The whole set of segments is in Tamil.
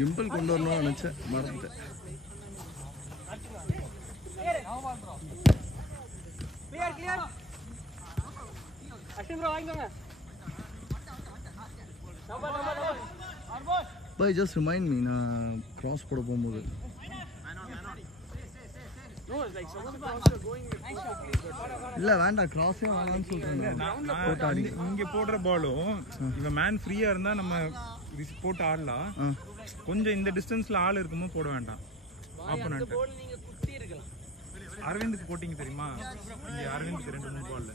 கிம்பிள் கொண்டு வரணும்னு நினைச்சேன், மறந்துட்டேன். Bhai, just remind me, நான் cross போட போகும்போது. இல்ல வேண்டாம், கிராஸே வேணாம்னு சொல்றேன். இங்க போடுற பாலும் இவ மேன் ஃப்ரீயா இருந்தா நம்ம போட்டு ஆடலாம். கொஞ்சம் இந்த டிஸ்டன்ஸ்ல ஆள் இருக்கும்போது போட வேண்டாம். ஆப்போனன்ட் அரவிந்துக்கு போட்டிங்க தெரியுமா? இங்க அரவிந்துக்கு 2-3 பால்ல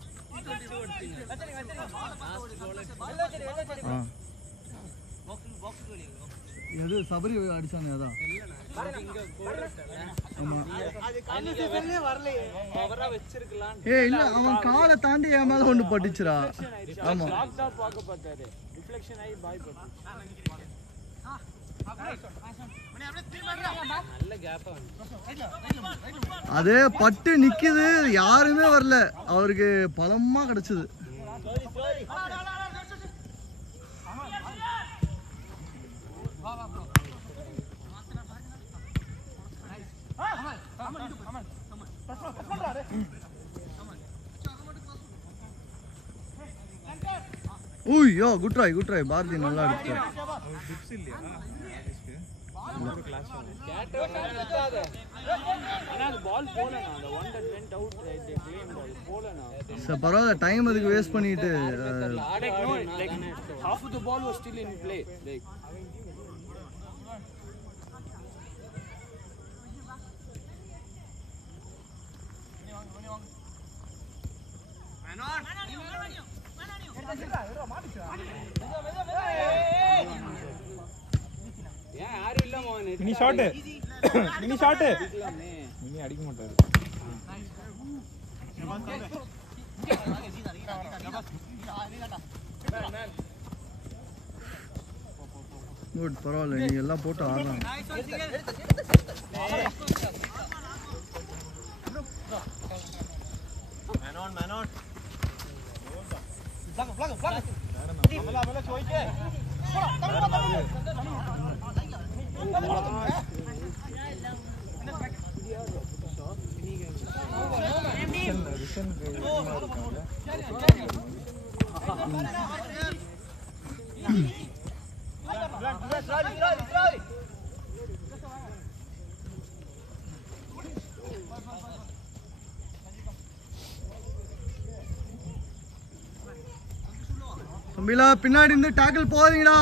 எது சபரி அடிச்சானே அதான். ஏய் இல்ல, அவன் காலை தாண்டி என் மேல ஒண்ணு பட்டுச்சுடா. ஆமா அதே பட்டு நிக்குது, யாருமே வரல, அவருக்கு பலமா கிடைச்சது. Uy, yo, good try, Bharati நல்லா அடிச்சார். டிப்ஸ் இல்லையா? ஒரு கிளாஸ் சார் பரவாயில்ல, டைம் அதுக்கு வேஸ்ட் பண்ணிட்டு. half of the ball was still in play. Mini shot mini அடிக்க மாட்டாரு. குட், பரவாயில்ல, நீ எல்லாம் போட்டு ஆடலாம். தம்பிலா, பின்னாடி இருந்து டாக்கிள் போகாதீங்கடா,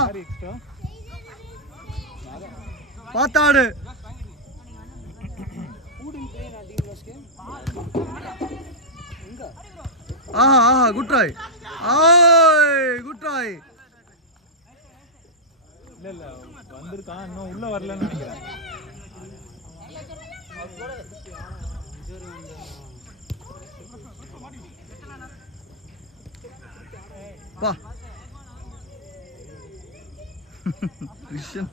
பாத்தாடு. ஆஹா, குட் ட்ரை. Good try. இல்ல வந்திருக்கான், இன்னும் உள்ள வரலன்னு நினைக்கிறேன். பா கிருஷ்ணா,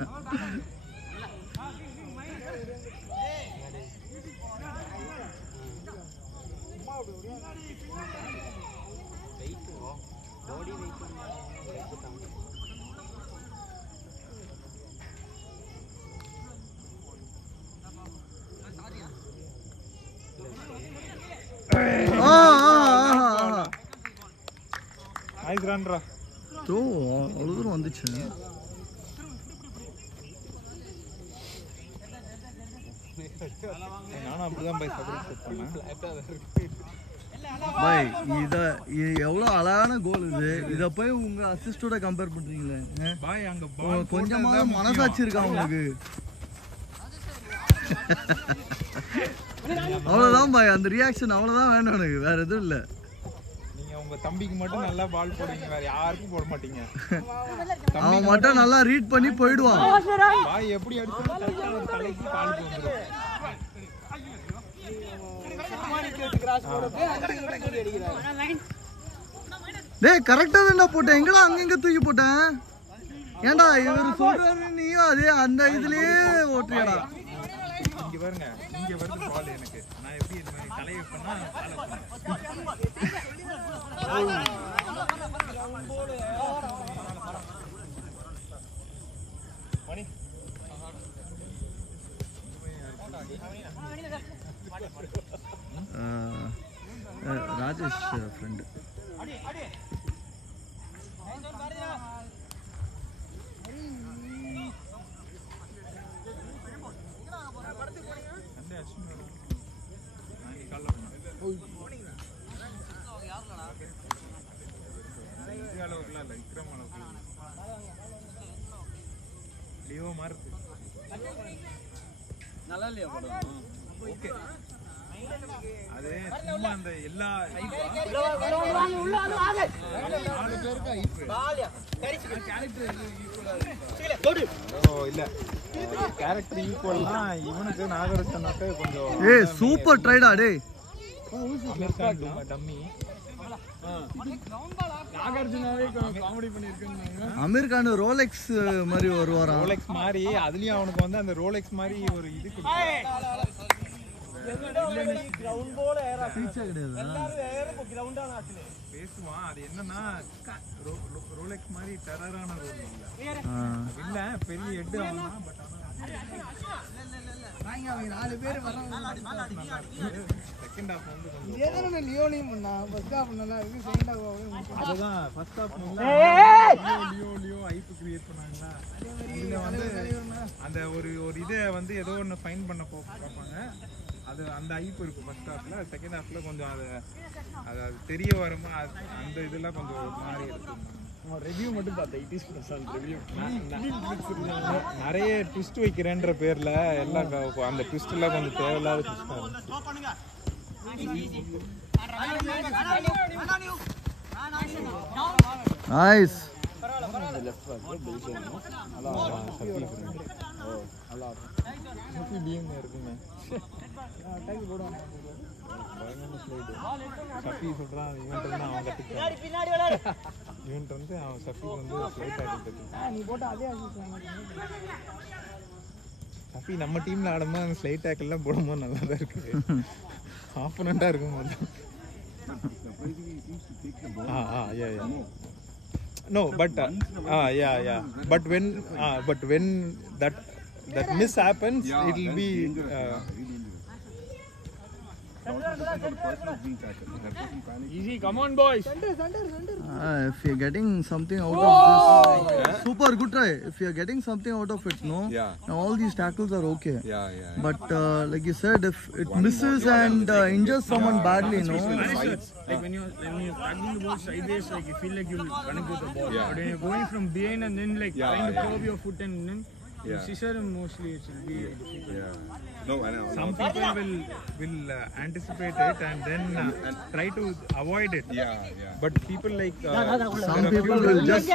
அவ்வளவு தூரம் வந்துச்சு. நானும் அப்படிதான் போய் சப்ஸ்கிரைப் பண்ணேன். பாய், இது எவ்வளவு அழகான கோல் இது. இத போய் உங்க அசிஸ்டோட கம்பேர் பண்றீங்களே பாய். அங்க கொஞ்சமாவது மனசாட்சி இருக்கா உங்களுக்கு? அவ்வளவுதான் பாய், அந்த ரியாக்ஷன் அவ்வளவுதான் வேணும் எனக்கு, வேற எதுவும் இல்ல. நீங்க உங்க தம்பிக்கு மட்டும் நல்லா பால் போடுவீங்க, வேற யாருக்கும் போட மாட்டீங்க. அவன் மட்டும் நல்லா ரீட் பண்ணி போயிடுவான். பாய் எப்படி அடிச்சாலும் கரெக்ட்டா ஒரு தலைக்கு காலுக்கு வந்துரும். டேய், கரெக்டா தான்டா போட்டேன். எங்கடா அங்க தூக்கி போட்டேன்? ஏன்டா இவரு சொல்றாரு, நீயும் அதே அந்த இதுலயே ஓட்டுறியடா. இங்க பாருங்க, இங்க வருது பால் எனக்கு. நான் எப்படி இந்த மாதிரி தலையை பண்ணா ராஜேஷ் ஃப்ரெண்டு. லியோ மாதிரி நல்லா இல்லையா படம்? ஓகே. அது சும்மா அந்த எல்லா இல்ல கேரக்டர் ஈக்குவல்னா இவனுக்கு நாகரசனாக்க கொஞ்சம் சூப்பர் ட்ரைடா டேய். டம்மி அமீர் கான் ரோலெக்ஸ் மாதிரி வருவாராம். ரோலெக்ஸ் மாதிரி அதுலயும் அவனுக்கு வந்து அந்த ரோலெக்ஸ் மாதிரி ஒரு இது பேசுவான். அது என்னன்னா ரோலெக்ஸ் மாதிரி டெரரான ரோல் இல்ல பெரிய ஹெட் ஆனா பட் செகண்ட் ஹாஃப் வந்து கொஞ்சம் லியோனையும் பண்ணா ஃபர்ஸ்ட் ஹாஃப் நல்லா இருக்கு, செகண்ட் ஹாஃப் அதுதான் first half Leo hype create பண்ணாங்களா. இதுல வந்து அந்த ஒரு இதை வந்து ஏதோ ஒன்று ஃபைன் பண்ண பார்ப்பாங்க. அது அந்த ஹைப் இருக்கும் ஃபர்ஸ்ட் ஹாஃப்ல. செகண்ட் ஹாஃப்ல கொஞ்சம் அது தெரிய வருமா அந்த இதெல்லாம் கொஞ்சம் ஒரு மாதிரி இருக்கும். ரிவ்யூ மட்டும் பார்த்தேன், 80% ரிவ்யூ. நிறைய ட்விஸ்ட் வைக்கிறேன்ற பேர்ல எல்லாம் அந்த ட்விஸ்ட் எல்லாம் கொஞ்சம் தேவையில்லாத ட்விஸ்டா இருந்துச்சு. நைஸ். இருக்குங்க சஃபி சொல்றான் இவன்ட்டு வந்து அவன் கற்றுக்கிட்டான். இவன்ட்டு வந்து அவன் சஃபி வந்து ஃப்ளைட் ஆகிட்டு சஃபி நம்ம டீம்ல ஆடும்போது அந்த ஸ்லைட் டேக்கெல்லாம் போடும்போது நல்லா தான் இருக்கு. ஆப்போனண்டா இருக்கும்போது no but when that miss happens it will be Easy, come on boys. If you're getting something out of this, super good try. If you're getting something out of it, no, now all these tackles are okay. But like you said, if it misses and injures someone badly, no. Like when you're tackling the ball sideways, like you feel like you'll connect with the ball. But when you're going from behind and then like trying to curve your foot and then you scissor him, mostly it will be difficult. Some people will anticipate it and then try to avoid it. But people like Some people will just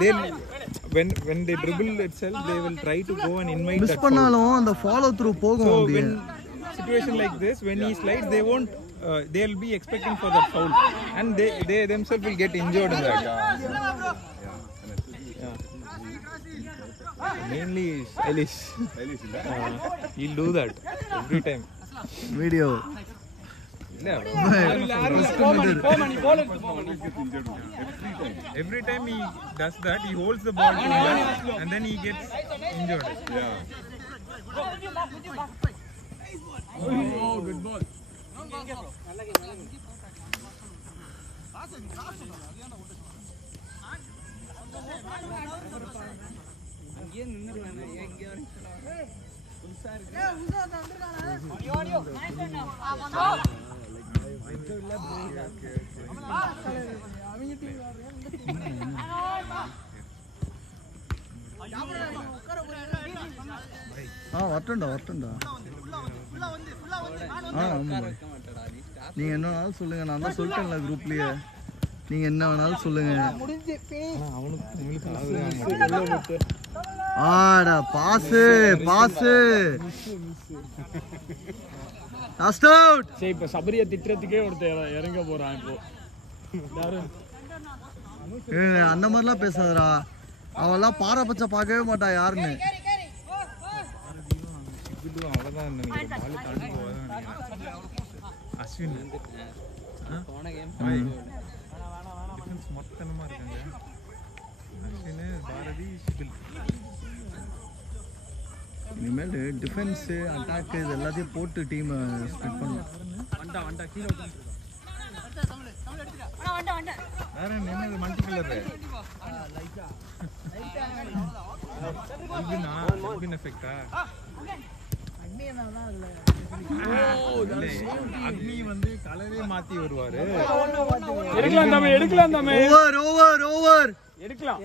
they'll when they dribble itself they will try to go and invite miss that பண்ணாலும் அந்த follow through போகும். so அப்படியே. when situation like this when he slides they won't they'll be expecting for that foul and they themselves will get injured in that. Mainly Stylish. He'll do that every time. Video. Every time he does that, he holds the ball too well and then he gets injured. Oh, good ball. வரட்டும்டா. நீங்க என்ன வேணாலும் சொல்லுங்க, நான் தான் சொல்லிட்டேன்ல குரூப்லயே. நீங்க என்ன வேணாலும் சொல்லுங்க. ஆடா பாஸ் லாஸ்ட் அவுட். சரி, இப்ப சபரியை திட்டுறதுக்கே ஒருத்தர் இறங்க போறான் இப்போ. அந்த மாதிரிலாம் பேசாதடா. அவெல்லாம் பாரபட்சம் பார்க்கவே மாட்டா யாருன்னு. அவ்வளவுதான் நினைக்கிறேன். பால் தாண்டி போவாதான் நினைக்கிறேன். அஸ்வின் டிஃபென்ஸ் மொத்தமா இருக்காங்க. அஸ்வின், பாரதி, சிபில். இனிமேல் டிஃபென்ஸ் அட்டாக் இது எல்லாத்தையும் போட்டு டீம் ஸ்ப்ளிட் பண்ணலாம். வேற என்னது மல்டி கலர் எஃபெக்டா? அக்னி வந்து கலரே மாத்தி வருவாரு. எடுக்கலாம் தாமே ஓவர் ஓவர் ஓவர் எடுக்கலாம்.